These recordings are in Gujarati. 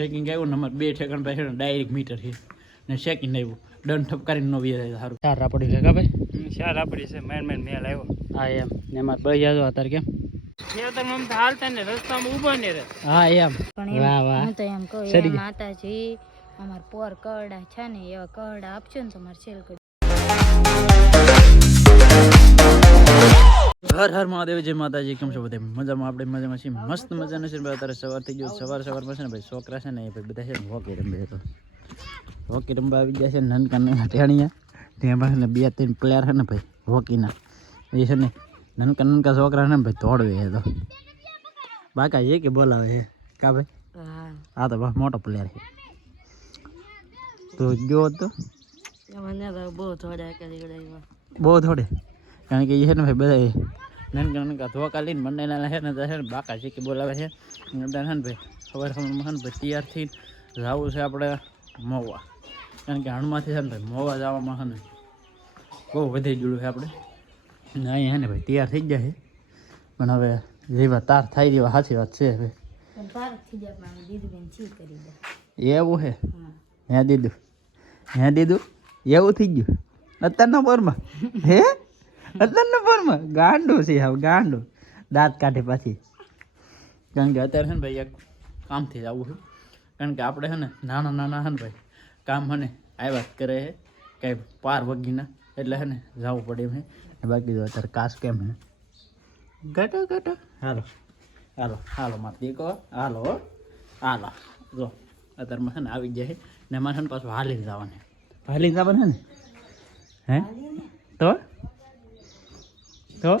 ચેકિંગ આવ્યું ને અમારે 2 સેકન્ડ પછી ડાયરેક્ટ મીટર છે ને ચેકિંગ આવ્યું દંડ ઠપકારીને નો વ્યા સારું 4 રાપડી છે ભાઈ 4 રાપડી છે મેન મેલ આવ્યો હા એમ ને અમારે ભાઈ જાજો અત્યારે કેમ ખેતરમાં તો હાલતા ને રસ્તામાં ઊભા ને રે હા એમ વાહ વાહ હું તો એમ કહું એ માતાજી અમાર પોર કરડા છે ને એવા કરડા આપજો ને તમારે સેલ કરી હર હર મહાદેવ જય માતાજી કેમ છો બધા મજામાં આપણે મજામાં છીએ મસ્ત મજાનું છે અત્યારે સવાર થઈ ગયું સવારમાં છે ને ભાઈ છોકરા છે ને એ ભાઈ બધા છે ને હોકી રમે તો હોકી રમવા આવી ગયા છે નનકા ટેણીયા તેમાં છે ને 2-3 પ્લેયર છે ને ભાઈ હોકીના એ છે ને નનકા છોકરા ને ભાઈ દોડવે છે તો બાકા છે કે બોલાવે છે કા ભાઈ હા તો બસ મોટો પ્લેયર છે તો ગયો તો બહુ થોડે કારણ કે એ છે ને ભાઈ બધા નનકા ધોકા લઈને મંડાયેલા છે ને છે ને બાકા છે કે બોલાવે છે છે ને ભાઈ સવારમાં છે ને ભાઈ તૈયારથી જવું છે આપણે મોવા કારણ કે હણમાંથી છે ને ભાઈ મોવા જવામાં છે ને બહુ વધી ગયું છે આપણે ને અહીંયા છે ને ભાઈ તૈયાર થઈ ગયા છે પણ હવે જેવા તાર થાય એવા સાચી વાત છે હવે એવું છે હે દીધું એવું થઈ ગયું અત્યારના પોરમાં હે અત્યારના પોરમાં ગાંડું છે હવે ગાંડું દાંત કાઢે પાછી કારણ કે અત્યારે છે ને ભાઈ એક કામથી જ આવું છે કારણ કે આપણે છે ને નાના છે ને ભાઈ કામ છે ને આવ્યા જ કરે છે કાંઈ પાર વગીના એટલે છે ને જવું પડે એમ છે બાકી જો અત્યારે કાસ કેમ છે ઘટો હાલો હાલો હાલો મારે દીકો હાલો જો અત્યારમાં છે ને આવી જાય ને એમાં છે ને પાછું હાલીને જવાનું છે ને હે તો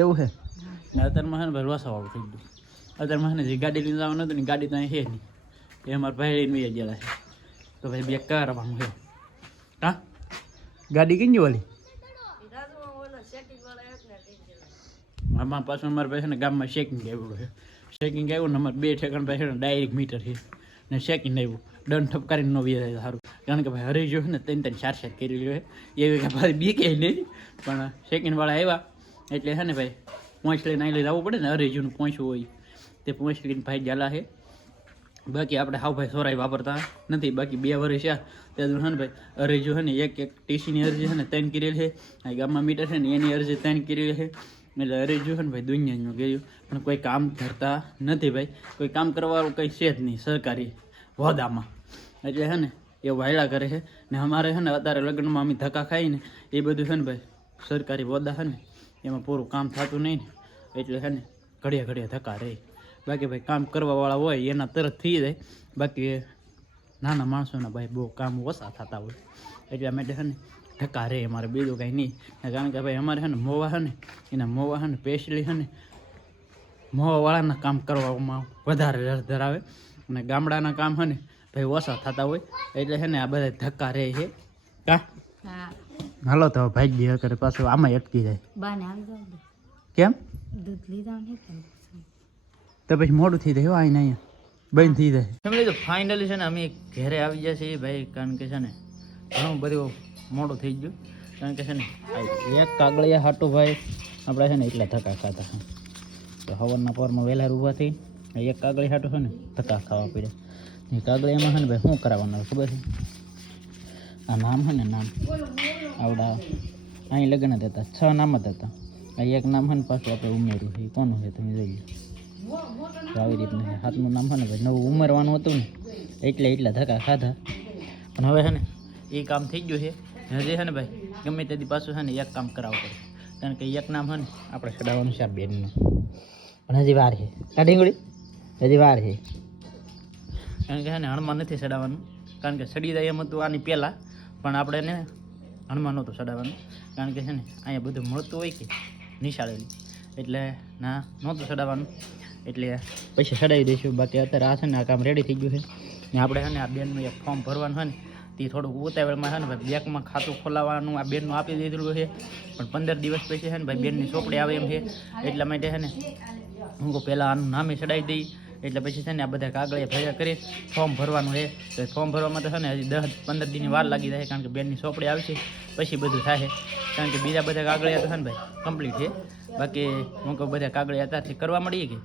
એવું છે ને અત્યારમાં છે ને ભાઈ લોસાવાળું થઈ ગયું અત્યારમાં છે ને જે ગાડી લઈને જવાનું હતું ને ગાડી તો અહીં છે નહીં એ અમારા ભાઈ લઈને વહી ગયેલા છે તો ભાઈ બે કરવાનું છે હા ગાડી કઈ ગઈ ઓલી આમાં પાછું અમારે ભાઈ છે ને ગામમાં શેકિંગ આવ્યું છે શેકિંગ આવ્યું ને અમારે 2 સેકન્ડ પછી ડાયરેક્ટ મીટર છે ને શેકિંગ આવ્યું દંડ ઠપકારીને નો વ્યા સારું કારણ કે ભાઈ હરી જો ને 3-4 કરી લ્યો છે એવી ભાઈ બી કે નહીં પણ શેકિંગવાળા આવ્યા એટલે છે ને ભાઈ પોંચ લઈને અહીં લઈ જવું પડે ને હરીજુનું પોંચવું હોય તે પોંચ લઈને ભાઈ જાલા છે બાકી આપણે હાવ ભાઈ સોરાઈ વાપરતા નથી બાકી 2 વર્ષ છે ત્યાં છે ને ભાઈ હરીજુ છે ને એક ટીસીની અરજી છે ને 3 કરેલ છે આ ગામમાં મીટર છે ને એની અરજી 3 કરેલી છે એટલે હરીજુ છે ને ભાઈ દુનિયાનું ગયું પણ કોઈ કામ કરતા નથી ભાઈ કોઈ કામ કરવાનું કંઈ છે જ નહીં સરકારી હોદામાં એટલે છે ને એ વાયલા કરે છે ને અમારે છે ને અત્યારે લગ્નમાં અમે ધક્કા ખાઈને એ બધું છે ને ભાઈ સરકારી હોદા છે ને એમાં પૂરું કામ થતું નહીં ને એટલે છે ને ઘડિયા ધક્કા રહે બાકી ભાઈ કામ કરવાવાળા હોય એના તરત થઈ જાય બાકી નાના માણસોના ભાઈ બહુ કામ ઓછા થતા હોય એટલા માટે છે ને ધક્કા રહે અમારે બીજું કાંઈ નહીં કારણ કે ભાઈ અમારે છે ને મોવા છે ને એના મોવા છે ને પેશલી છે ને મોવાવાળાના કામ કરવામાં વધારે રસ ધરાવે અને ગામડાના કામ છે ને ભાઈ ઓછા થતા હોય એટલે છે ને આ બધા ધક્કા રહે છે કા હાલો તો ભાઈ ગયા કરે પાછું આમાં અટકી જાય કેમ દૂધ લીધા ને તો પછી મોડું થઈ જાય આવીને અહીંયા બંધ થઈ જાય ફેમિલી તો ફાઇનલી છે ને અમે ઘરે આવી ગયા છીએ ભાઈ કારણ કે છે ને ઘણું બધું મોડું થઈ ગયું કારણ કે છે ને એક કાગળિયા હાટું ભાઈ આપણે છે ને એટલા ધક્કા ખાતા તો હવનના પોરમાં વહેલા ઊભા થઈ એક કાગળી હાટું છે ને ધક્કા ખાવા પડ્યા એ કાગળિયામાં છે ને ભાઈ શું કરાવવાનું ખબર છે આ નામ છે ને નામ આવડા અહીં લગ્ન જ હતા 6 નામ જ હતા આ એક નામ છે ને પાછું આપણે ઉમેર્યું છે એ કોનું છે તમે જોઈ લો આવી રીતનું છે 7મું નામ છે ને ભાઈ નવું ઉમેરવાનું હતું ને એટલા ધક્કા ખાધા પણ હવે છે ને એ કામ થઈ ગયું છે હજી છે ને ભાઈ ગમે તેથી પાછું છે ને એક કામ કરાવવું પડે કારણ કે એક નામ છે ને આપણે ચડાવવાનું છે આ બેનનું પણ હજી વાર છે કાઢીંગળી હજી વાર છે કારણ કે છે ને હણમાં નથી ચડાવવાનું કારણ કે ચડી જાય એમ હતું આની પહેલાં પણ આપણે ને હણમાં નહોતું ચડાવવાનું કારણ કે છે ને અહીંયા બધું મળતું હોય કે નિશાળેલી એટલે ના નહોતું ચડાવવાનું એટલે પૈસા ચડાવી દઈશું બાકી અત્યારે આ છે ને આ કામ રેડી થઈ ગયું છે ને આપણે છે ને આ બેનનું એક ફોર્મ ભરવાનું છે ને તે થોડુંક ઉતાવળમાં છે ને ભાઈ બેંકમાં ખાતું ખોલાવવાનું આ બેનનું આપી દીધેલું છે પણ 15 દિવસ પછી છે ને ભાઈ બેનની ચોપડી આવે એમ છે એટલા માટે છે ને હું પહેલાં આનું નામે ચડાવી દઈ એટલે પછી છે ને આ બધા કાગળિયા ભેગા કરી ફોર્મ ભરવાનું છે તો ફોર્મ ભરવામાં તો છે ને હજી 10-15 દિનની વાર લાગી જાય કારણ કે બેનની ચોપડી આવશે પછી બધું થાય કારણ કે બીજા બધા કાગળિયા તો છે ને ભાઈ કમ્પ્લીટ છે બાકી હું કહું બધા કાગળિયા અત્યારથી કરવા મળીએ કે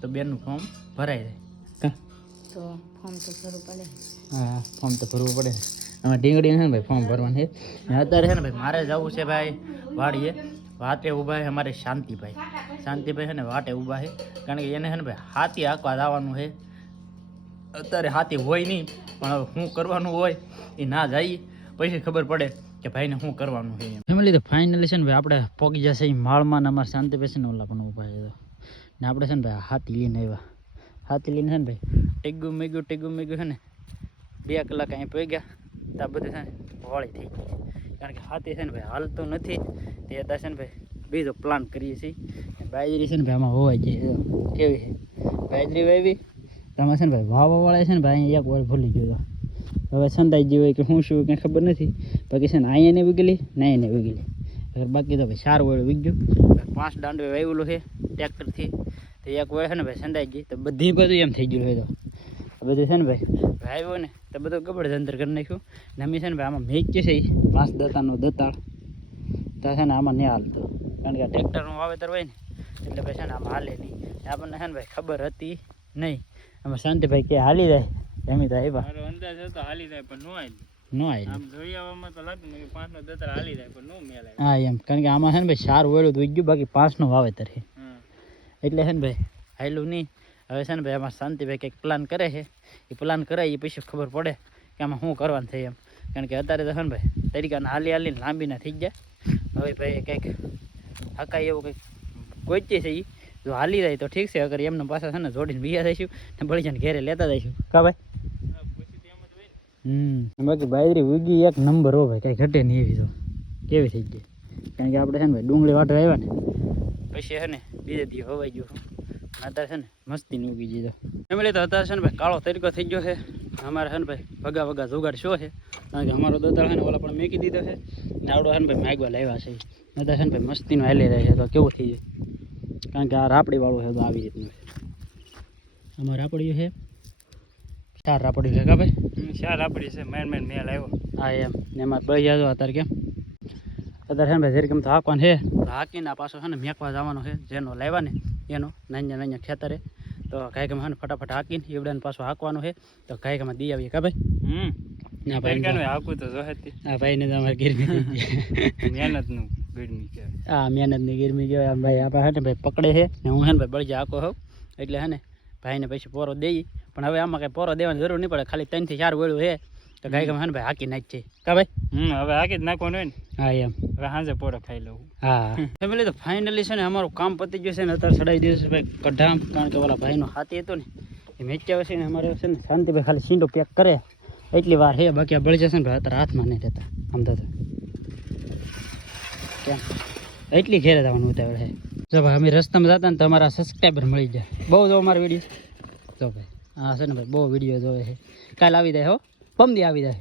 તો બેનનું ફોર્મ ભરાઈ જાય કા તો ફોર્મ તો ભરવું પડે. હા ફોર્મ તો ભરવું પડે. આમાં ઢીંગડીને છે ને ભાઈ ફોર્મ ભરવાનું છે. ને અત્યારે છે ને ભાઈ મારે જવું છે ભાઈ વાડીએ. વાટે ઊભા છે અમારે શાંતિભાઈ છે ને વાટે ઊભા છે કારણ કે એને છે ને ભાઈ હાથી હાંકવા જવાનું છે. અત્યારે હાથી હોય નહીં પણ હવે શું કરવાનું હોય એ ના જઈએ પછી ખબર પડે કે ભાઈને શું કરવાનું છે. ફેમિલી તો ફાઇનલી છે ને ભાઈ આપણે પોગી જશે એ માળમાં ને અમારે શાંતિભાઈ છે ને ઓલા પણ ઊભા છે ને આપણે છે ને ભાઈ હાથી લઈને આવ્યા. હાથી લઈને છે ને ભાઈ ટેગું મેગું છે ને 2 કલાક અહીં પહોંચ્યા ત્યાં બધું છે ને વાળી થઈ ગઈ કારણ કે હાથી છે ને ભાઈ હાલતું નથી. તે હતા છે ને ભાઈ બીજો પ્લાન કરીએ છીએ. બાજરી છે ને ભાઈ આમાં હોવાઈ જાય કેવી છે બાજરી વાવી તમે છે ને ભાઈ વાળા છે ને ભાઈ અહીંયા એક વાર ભૂલી ગયો હવે સંદાઈ ગયું હોય કે શું કંઈ ખબર નથી. બાકી છે ને અહીંયા ને વીગેલી ના એને વીગેલી બાકી તો ભાઈ સારું વળે વીગ્યું. 5 દાંડવે વાવેલું છે ટ્રેક્ટરથી. તો એક વળે છે ને ભાઈ સંદાઈ ગઈ તો બધું એમ થઈ ગયું હોય તો બધું છે ને ભાઈ વાવ્યો ને તો બધું ગબડ જંતર કરી નાખ્યું. ને અમે છે ને ભાઈ આમાં મેચ છે 5 દાંતાનું દતાળ તો છે ને આમાં નહીં હાલતો કારણ કે ટ્રેક્ટરનું વાવેતર હોય ને એટલે ભાઈ છે ને આમાં હાલે નહીં. આપણને છે ને ભાઈ ખબર હતી નહીં. આમાં શાંતિભાઈ કે હાલી જાય એમ તો આવ્યા મારો અંદાજ હતો હાલી જાય પણ ન આવી આમ જોઈ આવવામાં તો લાગતું ને કે 5નો દતર હાલી જાય પણ નો મેળ આવે. હા એમ કારણ કે આમાં છે ને ભાઈ સારું વેળું તો ગયું બાકી 5નું વાવેતર છે એટલે છે ને ભાઈ હાલું નહીં. હવે છે ને ભાઈ આમાં શાંતિભાઈ કંઈક પ્લાન કરે છે એ પ્લાન કરાય એ પછી ખબર પડે કે આમાં શું કરવાનું થાય એમ કારણ કે અત્યારે તો છે ને ભાઈ તરીકાના હાલીને લાંબીના થઈ જાય. હવે ભાઈ કંઈક હકાય એવું કંઈક ગોચીએ છે એ જો હાલી જાય તો ઠીક છે અગર એમને પાછા છે ને જોડીને બીજા દઈશું ને બળી જાય ઘેરે લેતા દઈશું કા ભાઈ. બાકી બાજરી ઉગી એક નંબર હો ભાઈ કાંઈ ઘટે નહીં એવી તો કેવી થઈ ગઈ કારણ કે આપણે છે ને ભાઈ ડુંગળી વાટો આવ્યા ને પછી છે ને બીજે દી હવાઈ ગયું અત્યારે છે ને મસ્તીની ઉગી જઈ તો એમ તો અત્યારે છે ને ભાઈ કાળો તરીકો થઈ ગયો છે. અમારે છે ને ભાઈ ભગા જુગાડ શો છે કારણ કે અમારો દોતાળ છે ને ઓલા પણ મેકી દીધો છે ને આવડો છે ને ભાઈ માગવા લાવ્યા છે અત્યારે છે ને ભાઈ મસ્તીનું હાલી રહે છે તો કેવું થઈ જાય કારણ કે આ રાપડી વાળું છે તો આવી રીતનું છે. અમારે રાપડીયું છે 4 રાપડીયું છે કા ભાઈ 4 રાપડી છે મેન મેલ આવ્યો. હા એમ ને એમાં બળી જાજો અત્યારે કેમ અત્યારે છે ને ભાઈ જેરકમ તો હાંકવાનું છે હાંકીને પાછો છે ને મેકવા જવાનો છે જેનો લાવ્યા ને એનો નાના ખેતરે તો ગાયકમાં છે ને ફટાફટ હાંકીને એવડાને પાછો હાંકવાનું છે તો ગાયકમાં દી આવીએ કા ભાઈ. ના ભાઈ હાકું તો જોહે હા ભાઈને તો અમારે ગીરમી મહેનતનું ગરમી કહેવાય. હા મહેનતની ગીરમી કહેવાય. ભાઈ આપણે છે ને ભાઈ પકડે છે ને હું છે ને ભાઈ બળજા હાંકો હોઉં એટલે છે ને ભાઈને પછી પોરો દઈએ પણ હવે આમાં કંઈ પોરો દેવાની જરૂર નહીં પડે ખાલી 3 થી 4 વેળું છે તો ગાયકમાં છે ને ભાઈ હાંકી નાખ છે કા ભાઈ. હવે હાકી જ નાખવાનું હોય ને. હા એમ હવે સાંજે પોરો ખાઈ લઉં. હા ફેમિલી તો ફાઇનલી છે ને અમારું કામ પતી ગયું છે ને અત્યારે ચડાવી દીધું છે ભાઈ કઢામ કારણ કે ઓલા ભાઈનો હાથી હતો ને એ મેચ્યા છે ને અમારે છે ને શાંતિભાઈ ખાલી સીંડો પેક કરે એટલી વાર છે બાકી આ બળી જશે ને ભાઈ અત્યારે હાથમાં નહીં રહેતા આમ તો કેમ એટલી ઘેરે જવાનું ઉતાવળ છે. જો ભાઈ અમે રસ્તામાં જતા ને તો અમારા સબસ્ક્રાઈબર મળી જાય બહુ જો અમારો વિડીયો જો ભાઈ હા છે ને ભાઈ બહુ વિડીયો જોવે છે. કાલ આવી જાય હો પમદી આવી જાય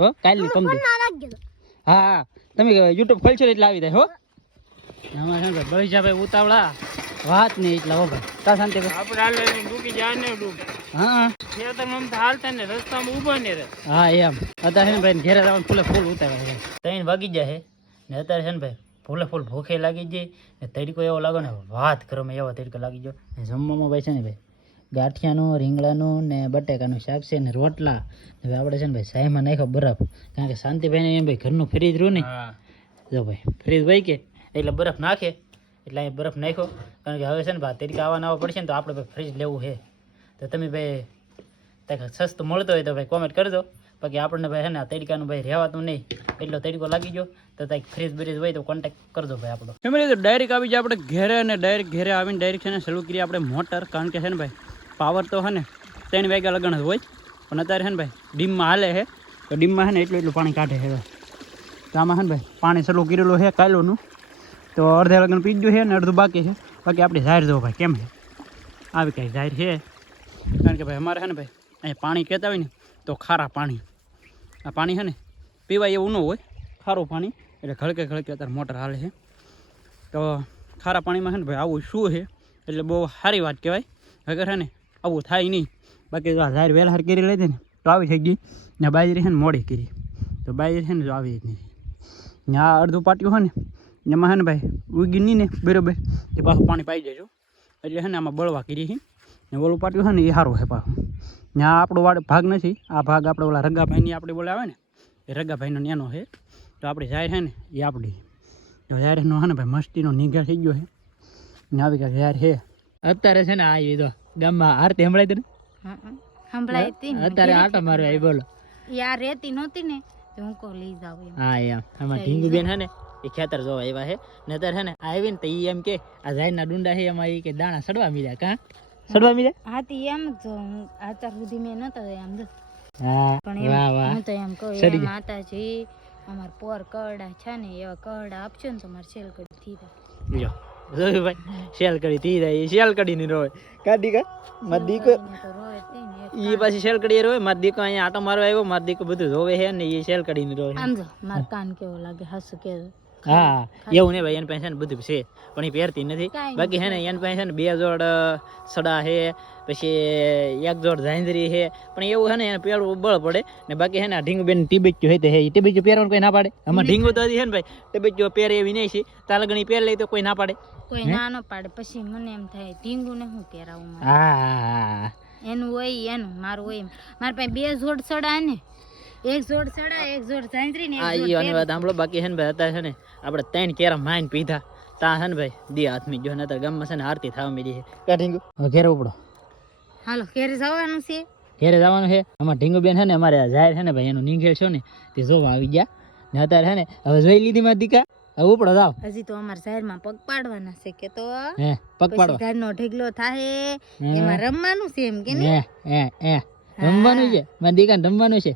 હો કાલની પમદી હા તમે યુટ્યુબ ખોલશો એટલે આવી જાય હો. અમારે છે ને ભાઈ બળી જાય ભાઈ ઉતાવળા વાત નહીં એટલા હો ભાઈ તા શાંતિ ભાઈ આપણે હાલ ડૂબી જાય ને ડૂબ હા ખેતરમાં તો હાલતા ને રસ્તામાં ઊભા ને રહે. હા એમ અત્યારે છે ને ભાઈ ઘેરે જવાનું ફૂલ ઉતાવળ છે 3 વાગી જાય ને અત્યારે છે ને ભાઈ ફૂલ ભૂખે લાગી જાય ને તડકો એવો લાગે ને વાત કરો મેં એવો તડકો લાગી ગયો ને જમવામાં ભાઈ છે ને ભાઈ ગાંઠિયાનું રીંગણાનું ને બટેકાનું શાક છે ને રોટલા હવે આપણે છે ને ભાઈ સાયમાં નાખ્યો બરફ કારણ કે શાંતિભાઈને એમ ભાઈ ઘરનું ફ્રીજ રહ્યું ને જો ભાઈ ફ્રીજ ભાઈ કે એટલે બરફ નાખે એટલે અહીં બરફ નાખ્યો કારણ કે હવે છે ને ભાઈ તડકા આવવા પડશે ને તો આપણે ભાઈ ફ્રીજ લેવું છે તો તમે ભાઈ ત્યાં સસ્તું મળતો હોય તો ભાઈ કોમેન્ટ કરજો બાકી આપણને ભાઈ છે ને આ તડકાનું ભાઈ રહેવાતું નહીં એટલો તડકો લાગી ગયો તો ત્યાં ફ્રીજ બ્રીજ હોય તો કોન્ટેક્ટ કરજો ભાઈ આપણો ફેમિલી તો ડાયરેક્ટ આવી જાય આપણે ઘેરે અને ડાયરેક્ટ ઘેરે આવીને ડાયરેક્ટ છે ને ચાલુ કરીએ આપણે મોટર કારણ કે છે ને ભાઈ પાવર તો છે ને 3 વાગ્યા લગણ જ હોય પણ અત્યારે છે ને ભાઈ ડીમમાં હાલે છે તો ડીમમાં છે ને એટલું પાણી કાઢે છે તો આમાં છે ને ભાઈ પાણી ચાલુ કરેલું છે કાયલોનું તો અડધે લગન પી ગયું છે ને અડધું બાકી છે બાકી આપણી જાહેર જો ભાઈ કેમ છે આવી કાંઈ જાહેર છે કારણ કે ભાઈ અમારે છે ને ભાઈ અહીંયા પાણી કહેતા હોય ને તો ખારા પાણી આ પાણી છે ને પીવાય એવું ન હોય ખારું પાણી એટલે ઘળકે અત્યારે મોટર હાલે છે તો ખારા પાણીમાં છે ને ભાઈ આવું શું છે એટલે બહુ સારી વાત કહેવાય અગર છે ને આવું થાય નહીં બાકી આ જાહેર વહેલા કરી લીધી ને તો આવી થઈ ગઈ ને બાજરી છે ને મોડી કરી તો બાજરી છે ને જો આવી જ નહીં ત્યાં અડધું પાટ્યું હોય ને એમાં છે ને ભાઈ ઉગી નહીં ને બરાબર તે પાછું પાણી પાઈ દેજો એટલે છે ને આમાં બળવા કરી છે ને ઓલું પાટ્યું છે ને એ સારું છે પાછું. ત્યાં આપણો ભાગ નથી, આ ભાગ આપણે ઓલા રગાભાઈની આપણે બોલાવે ને એ રગાભાઈનો ન્યાનો છે. તો આપણી જાહેર છે ને એ આપણી તો જાહેરનો છે ને ભાઈ મસ્તીનો નિઘા થઈ ગયો છે ને આવી કાંઈ જાહેર છે અત્યારે છે ને આવી તો ગામમાં આરતી સંભળાય તને સંભળાય હતી ને અત્યારે આટા મારવા આવી બોલો યાર રહેતી નહોતી ને તો હું કહું લઈ જાવ એમ. હા એમ આમાં ઢીંગુબેન છે ને એ ખેતર જોવા આવ્યા છે ને અત્યારે છે ને આવી ને તો એ એમ કે આ જાહેરના ડુંડા છે એમાં એ કે દાણા સડવા મળ્યા કાં સડવા મળ્યા હા તે એમ જ હું અત્યાર સુધી મેં નતો એમ જો હા પણ વાહ વાહ હું તો એમ કહું સડી એમ ગયા. માતાજી અમાર પોર કરડા છે ને એવા કરડા આપજો ને તો મારે સેલ કરી થઈ જાય. લ્યો જોયું ભાઈ શેલ કરી તી જાય એ શેલ કરી ની રોય કાઢી કા માર દીકો તો રોય તે ને એક ઈ પાછી શેલ કરી રોય માર દીકો અહીંયા આટો મારવા આવ્યો માર દીકો બધું જોવે છે ને એ શેલ કરી ની રોય આમ જો માર કાન કેવો લાગે હસુ કે હા એવું ને ભાઈ એની પાસે છે ને બધું છે પણ એ પહેરતી નથી કાંઈ બાકી છે ને એની પાસે છે ને 2 જોડ સડા છે પછી 1 જોડ ઝાંઝરી છે પણ એવું છે ને એને પહેરવું બળ પડે ને બાકી છે ને આ ઢીંગુબેન ટીબીચ્યું હોય તો હે ટીબીચ્યું પહેરવાનું કોઈ ના પાડે આમાં ઢીંગુ તો હજી છે ને ભાઈ ટીબીચ્યું પહેરે એવી નહીં છે તાલગણી પહેર લઈ તો કોઈ ના પાડે કોઈ ના ન પાડે. પછી મને એમ થાય ઢીંગુ ને હું પહેરાવું મારે. હા એનું હોય એનું મારું હોય એમ. મારા પાસે 2 જોડ સડા ને 1 જોડ સડા 1 જોડ ઝાંઝરી ને 1 આ જોડ ઈ આની વાત સાંભળો બાકી છે ને ભાઈ અત્યારે છે ને આપણે 3 કેરા માઈન પીધા તા છે ને ભાઈ દી હાથમી જો ને અત્યારે ગામમાં છે ને આરતી થવા માંડી છે કા ઢીંગુ ઘેરે ઉપડો હાલો ઘેરે જવાનું છે. ઘેરે જવાનું છે આમાં ઢીંગુબેન છે ને અમારે જાહેર છે ને ભાઈ એનું નીંઘેલ છો ને તે જોવા આવી ગયા ને અત્યારે છે ને હવે જોઈ લીધી મારી દીકા હવે ઉપડો જાવ હજી તો અમારા શહેરમાં પગ પાડવાના છે કે તો હે પગ પછી પાડો ઘરનો ઢગલો થાય એમાં રમવાનું છે એમ કે ને હે રમવાનું છે મારી દીકાને રમવાનું છે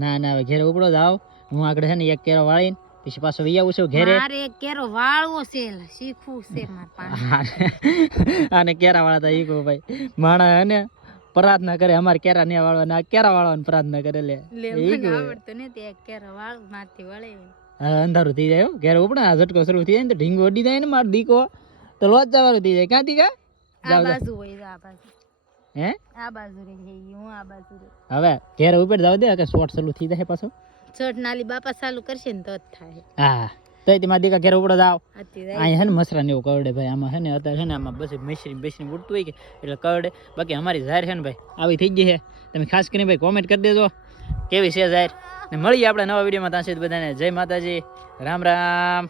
ના ના હવે ઘેરે ઉપડો જાવ હું આગળ છે ને 1 કેરો વાળીને પછી પાછો વી આવું છું ઘેરે મારે એક કેરો વાળવો છે શીખવું છે માર પાસે. આને કેરા વાળા ઈ કહો ભાઈ માણા હે ને પ્રાર્થના કરે અમારે કેરા ને વાળવાના કેરા વાળવાની પ્રાર્થના કરે લે લે મને આવડતું નથી એક કેરો વાળ મારથી વળે. હા અંધારું થઈ જાય હો. ઘેરે ઉપડે આ ઝટકો શરૂ થઈ જાય ને તો ઢીંગો અડી જાય ને મારો દીકો તો લોજ જવાનું થઈ જાય ક્યાંથી કા આ બાજુ હોય આ બાજુ હે આ બાજુ રે હું આ બાજુ રે. હવે ઘેરે ઉપર જાવ દે કે શોર્ટ ચાલુ થઈ જાય પાછો છોટ નાલી બાપા ચાલુ કરશે ને તો જ થાય. હા તો એ મારા દીકા ઘેરે ઉપડો જાવ અત્યારે અહીંયા છે ને મસરા ને એવું કરડે ભાઈ આમાં છે ને અત્યારે છે ને આમાં બસ બેસરી ઉડતું હોય કે એટલે કરડે બાકી અમારી જાહેર છે ને ભાઈ આવી થઈ ગઈ છે તમે ખાસ કરીને ભાઈ કોમેન્ટ કરી દેજો કેવી છે જાહેર ને મળીએ આપણે નવા વિડીયોમાં ત્યાં સુધી બધાને જય માતાજી રામ રામ.